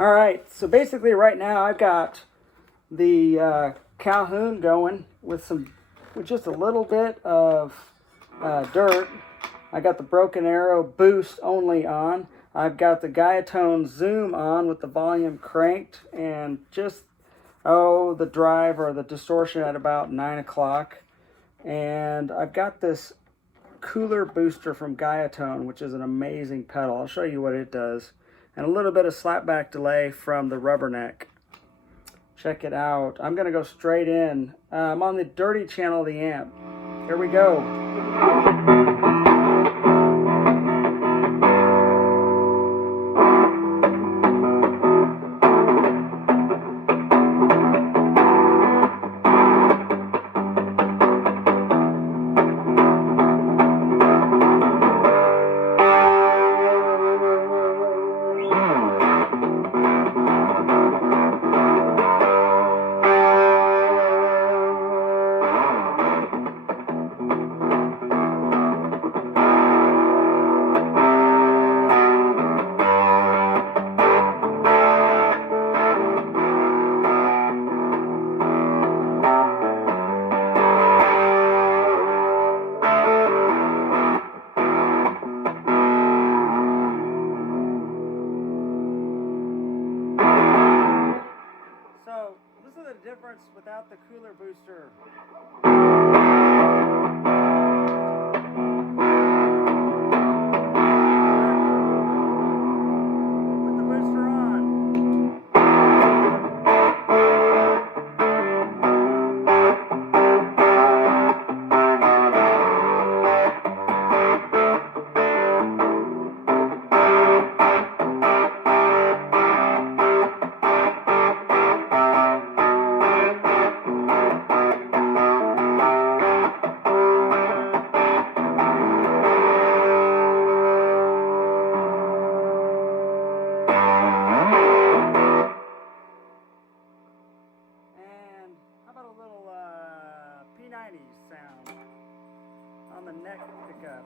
All right, so basically right now I've got the Calhoun going with just a little bit of dirt. I got the Broken Arrow boost only on. I've got the Guyatone zoom on with the volume cranked and just, the drive or the distortion at about 9 o'clock. And I've got this cooler booster from Guyatone, which is an amazing pedal. I'll show you what it does. And a little bit of slapback delay from the Rubberneck. Check it out. I'm going to go straight in. I'm on the dirty channel of the amp. Here we go. So, listen to the difference without the cooler booster. With the booster on. P90 sound on the neck pickup.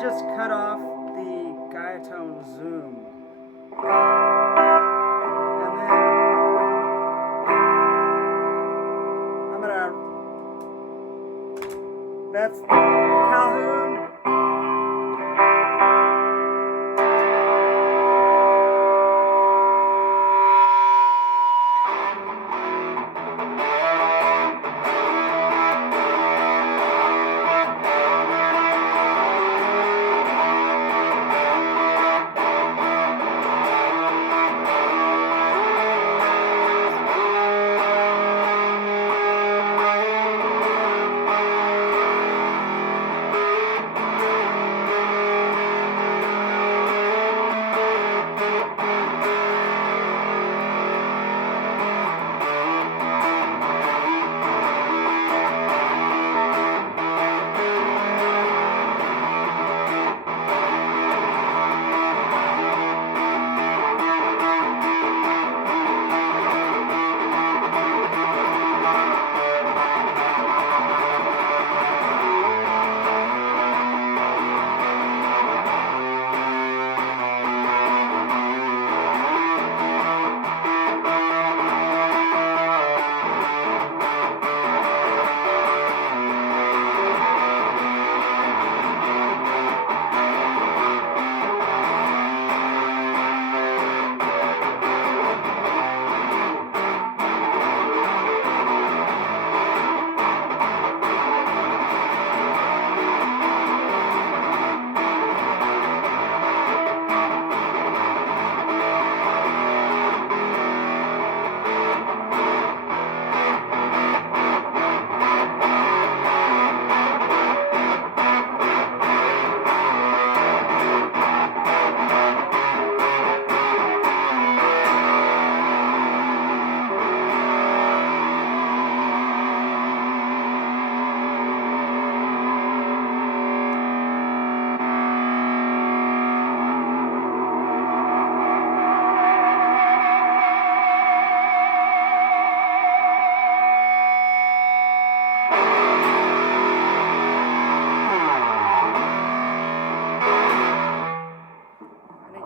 Just cut off the Guyatone zoom. And then I'm gonna, that's Calhoun.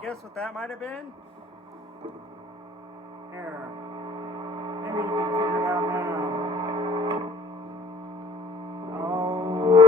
guess what that might have been? Here. Maybe you can figure it out now. Oh,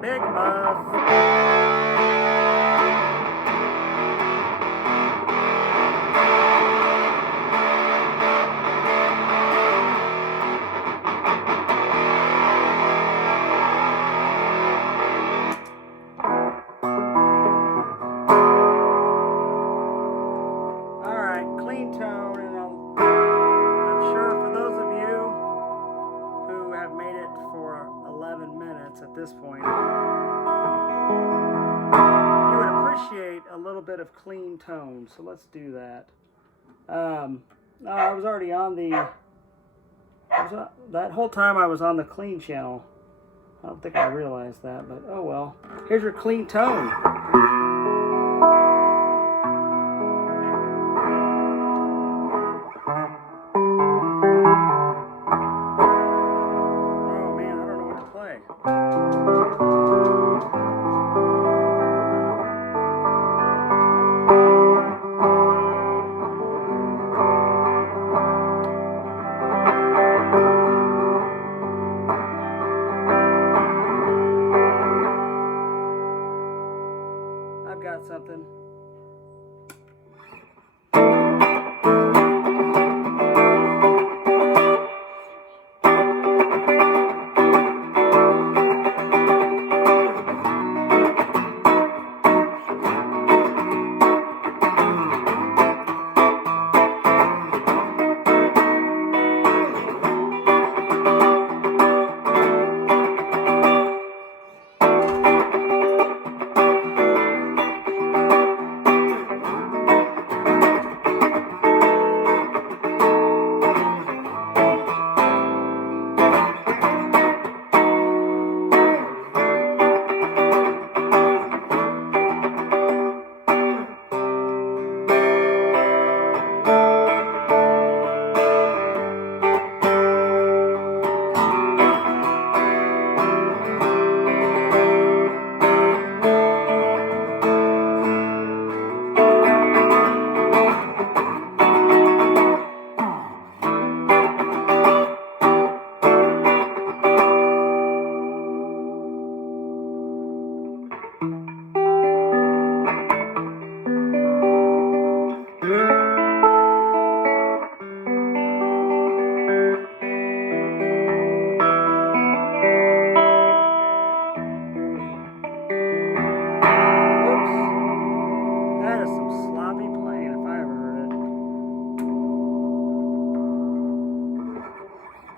Big Muff. Alright, clean tone, and I'm sure for those of you who have made it for 11 minutes at this point, you would appreciate a little bit of clean tone, so let's do that. I was already on that whole time I was on the clean channel. I don't think I realized that, but oh well. Here's your clean tone. Oh man, I don't know what to play.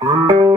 Bye.